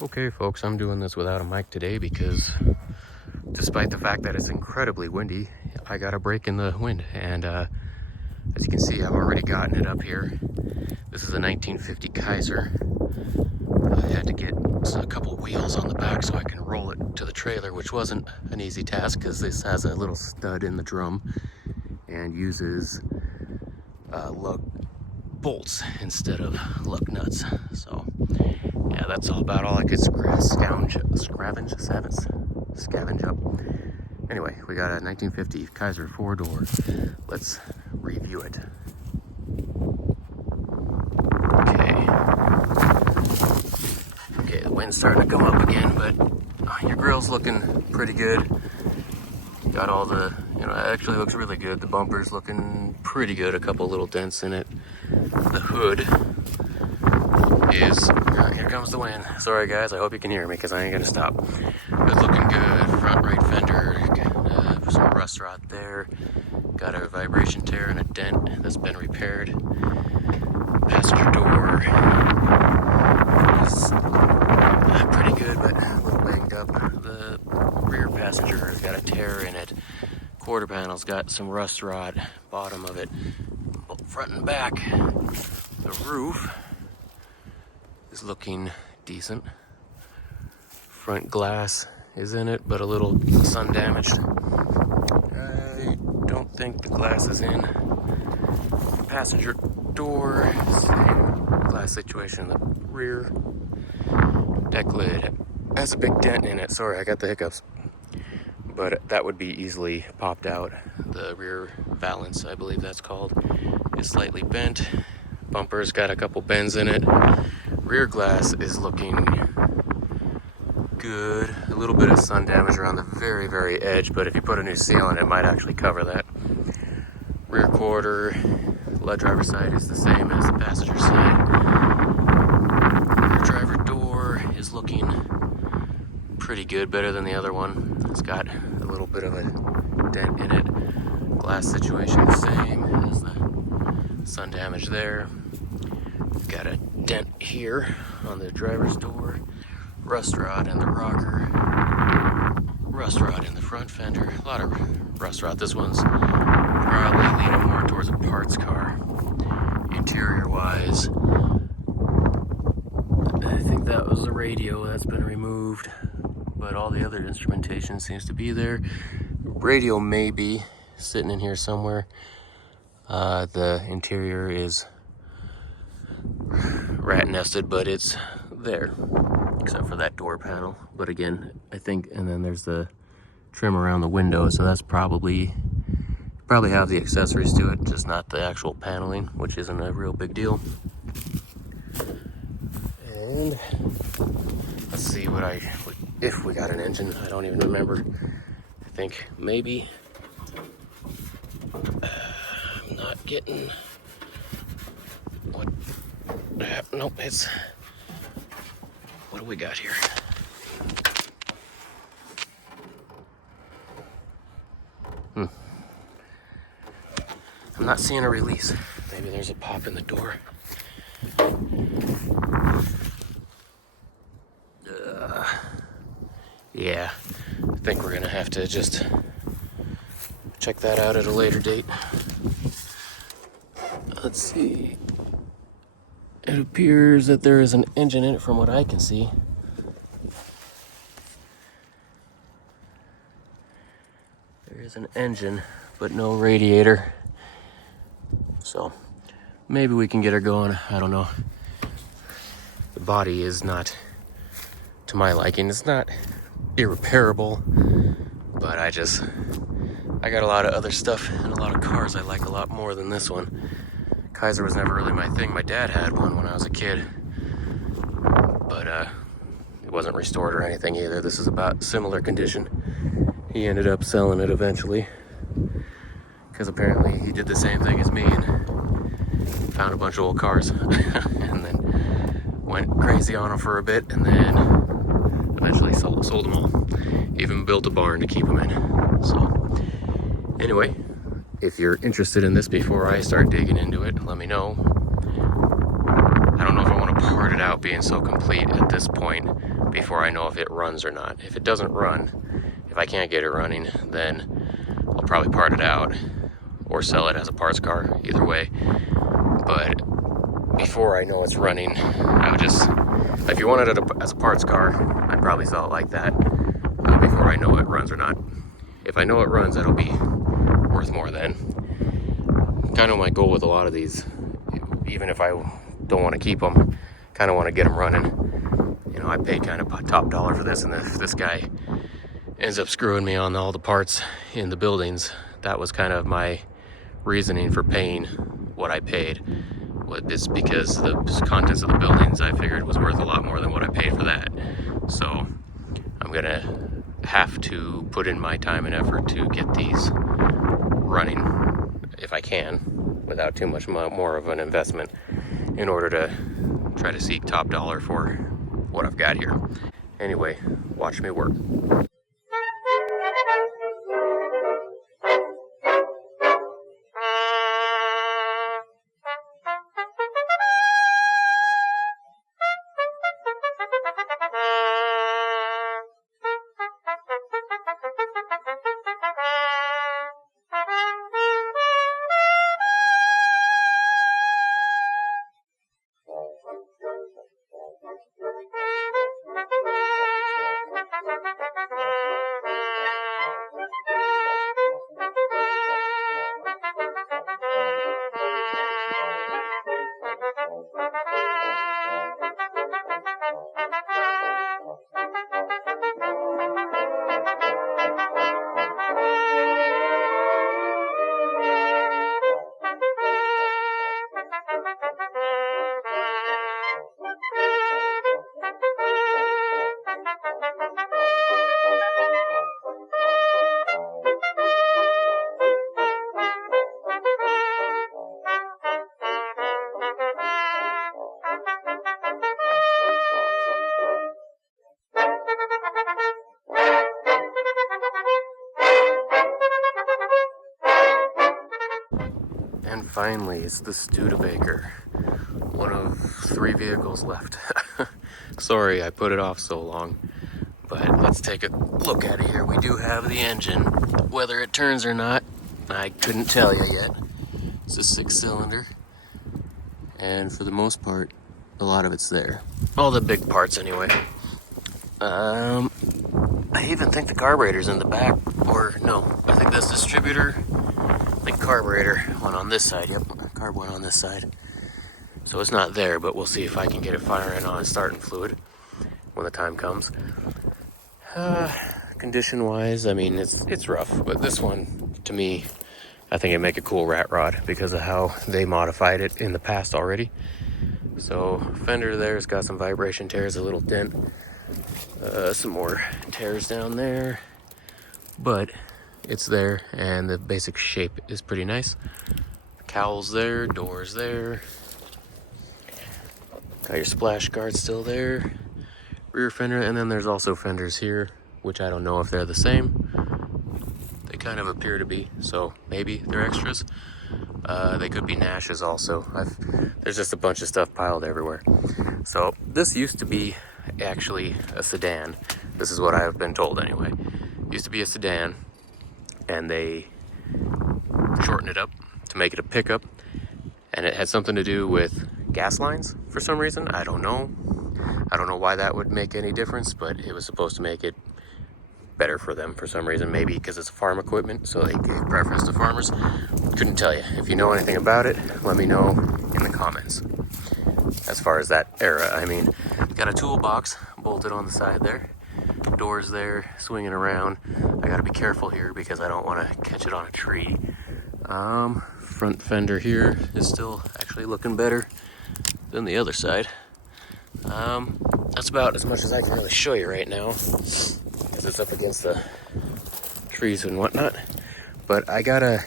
Okay folks, I'm doing this without a mic today because despite the fact that it's incredibly windy, I got a break in the wind, and as you can see, I've already gotten it up here. This is a 1950 Kaiser. I had to get a couple wheels on the back so I can roll it to the trailer, which wasn't an easy task because this has a little stud in the drum and uses lug bolts instead of lug nuts. So yeah, that's about all I could scavenge up. Anyway, we got a 1950 Kaiser 4-door. Let's review it. Okay, the wind's starting to come up again, but your grill's looking pretty good. Got all the, it actually looks really good. The bumper's looking pretty good. A couple little dents in it. The hood is, here comes the wind. Sorry guys, I hope you can hear me because I ain't gonna stop. It's looking good. Front right fender, some rust rot there. Got a vibration tear and a dent that's been repaired. Passenger door is pretty good, but a little banged up. The rear passenger has got a tear in it. Quarter panel's got some rust rot, bottom of it, front and back. The roof is looking decent. Front glass is in it, but a little sun damaged. I don't think the glass is in. Passenger door, same glass situation in the rear. Deck lid has a big dent in it. Sorry, I got the hiccups. But that would be easily popped out. The rear valance, I believe that's called, is slightly bent. Bumper's got a couple bends in it. Rear glass is looking good. A little bit of sun damage around the very, very edge, but if you put a new seal on it, it might actually cover that. Rear quarter, lead driver side is the same as the passenger side. Rear driver door is looking pretty good, better than the other one. It's got a little bit of a dent in it. Glass situation the same as the sun damage there. Got a dent here on the driver's door. Rust rot in the rocker. Rust rot in the front fender. A lot of rust rot. This one's probably leaning more towards a parts car. Interior wise, I think that was the radio that's been removed, but all the other instrumentation seems to be there. Radio may be sitting in here somewhere. The interior is rat nested, but it's there, except for that door panel. But again, I think, and then there's the trim around the window, so that's probably have the accessories to it, just not the actual paneling, which isn't a real big deal. And let's see if we got an engine. I don't even remember. I think maybe. I'm not getting what. Nope, it's. What do we got here? I'm not seeing a release. Maybe there's a pop in the door. Yeah, I think we're gonna have to just check that out at a later date. Let's see. It appears that there is an engine in it from what I can see. There is an engine, but no radiator. So maybe we can get her going. I don't know. The body is not to my liking. It's not irreparable, but I got a lot of other stuff and a lot of cars I like a lot more than this one. Kaiser was never really my thing. My dad had one when I was a kid, but it wasn't restored or anything either. This is about similar condition. He ended up selling it eventually because apparently he did the same thing as me and found a bunch of old cars and then went crazy on them for a bit, and then eventually sold them all. Even built a barn to keep them in. So anyway, if you're interested in this before I start digging into it, let me know. I don't know if I want to part word it out being so complete at this point before I know if it runs or not. If it doesn't run, if I can't get it running, then I'll probably part it out or sell it as a parts car, either way. But before I know it's running, I would just, if you wanted it as a parts car, I'd probably sell it like that before I know it runs or not. If I know it runs, it'll be worth more then. Kind of my goal with a lot of these, even if I don't want to keep them, kind of want to get them running. You know, I paid kind of top dollar for this, and if this guy ends up screwing me on all the parts in the buildings, that was kind of my reasoning for paying what I paid. It's because the contents of the buildings I figured was worth a lot more than what I paid for that. So I'm gonna have to put in my time and effort to get these running, if I can, without too much more of an investment, in order to try to seek top dollar for what I've got here. Anyway, watch me work. And finally, it's the Studebaker. One of 3 vehicles left. Sorry I put it off so long, but let's take a look at it here. We do have the engine. Whether it turns or not, I couldn't tell you yet. It's a 6-cylinder, and for the most part, a lot of it's there. All the big parts anyway. I even think the carburetor's in the back, or no, I think this distributor, the carburetor went on this side. Yep, carb went on this side. So it's not there, but we'll see if I can get it firing on starting fluid when the time comes. Condition-wise, I mean, it's rough, but this one, to me, I think it'd make a cool rat rod because of how they modified it in the past already. So fender there's got some vibration tears, a little dent, some more tears down there, but it's there, and the basic shape is pretty nice. Cowls there, doors there. Got your splash guard still there. Rear fender, and then there's also fenders here, which I don't know if they're the same. They kind of appear to be, so maybe they're extras. They could be Nashes also. There's just a bunch of stuff piled everywhere. So this used to be actually a sedan. This is what I've been told anyway. It used to be a sedan, and they shortened it up to make it a pickup, and it had something to do with gas lines for some reason. I don't know why that would make any difference, but it was supposed to make it better for them for some reason. Maybe because it's farm equipment, so they gave preference to farmers. Couldn't tell you. If you know anything about it, let me know in the comments. As far as that era, I mean, got a toolbox bolted on the side there, doors there swinging around. I gotta be careful here because I don't want to catch it on a tree. Front fender here is still actually looking better than the other side. That's about as much as I can really show you right now because it's up against the trees and whatnot. But I got a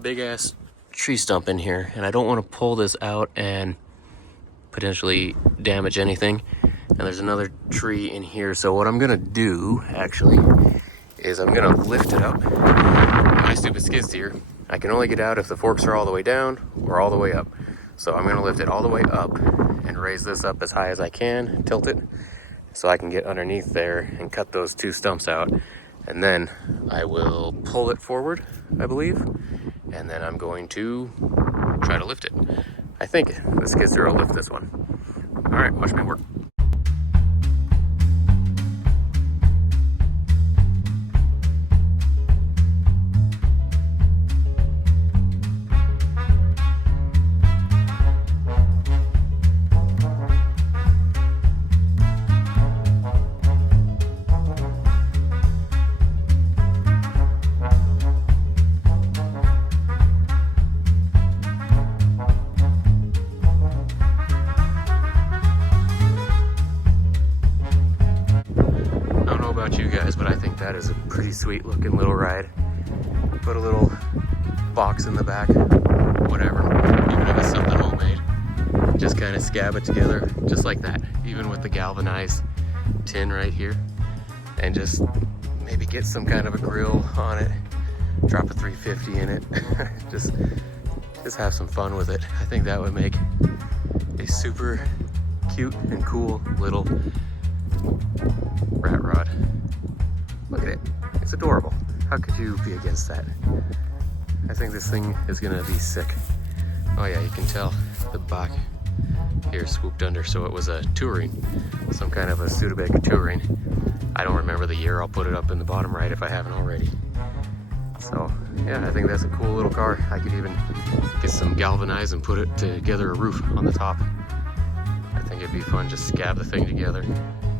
big ass tree stump in here, and I don't want to pull this out and potentially damage anything. And there's another tree in here, so what I'm gonna do actually is I'm gonna lift it up. My stupid skid steer, I can only get out if the forks are all the way down or all the way up. So I'm gonna lift it all the way up and raise this up as high as I can, tilt it, so I can get underneath there and cut those two stumps out. And then I will pull it forward, I believe, and then I'm going to try to lift it. I think the skid steer will lift this one. All right, watch me work. You guys, but I think that is a pretty sweet looking little ride. Put a little box in the back, whatever, even if it's something homemade, just kind of scab it together just like that, even with the galvanized tin right here, and just maybe get some kind of a grill on it, drop a 350 in it. just have some fun with it. I think that would make a super cute and cool little rat rod. Look at it, it's adorable. How could you be against that? I think this thing is gonna be sick. Oh yeah, you can tell the back here swooped under, so it was a touring, some kind of a Studebaker touring. I don't remember the year. I'll put it up in the bottom right if I haven't already. So yeah, I think that's a cool little car. I could even get some galvanized and put it together, a roof on the top. I think it'd be fun, just scab the thing together,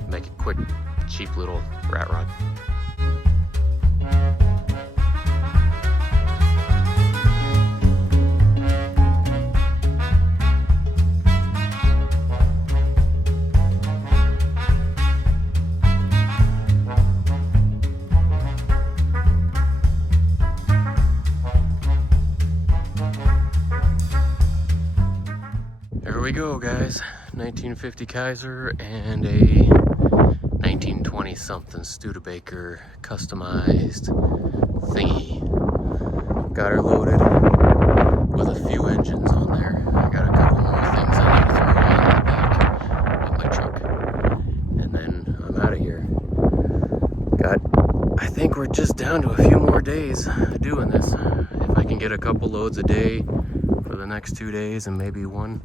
make a quick, cheap little rat rod. Here we go, guys. 1950 Kaiser and a 1920 something Studebaker customized thingy. Got her loaded with a few engines on there. I got a couple more things I need to throw on the back of my truck, and then I'm out of here. I think we're just down to a few more days doing this. If I can get a couple loads a day for the next 2 days, and maybe one.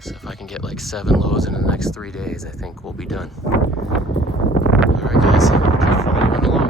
So if I can get like 7 loads in the next 3 days, I think we'll be done. All right, guys, keep following along.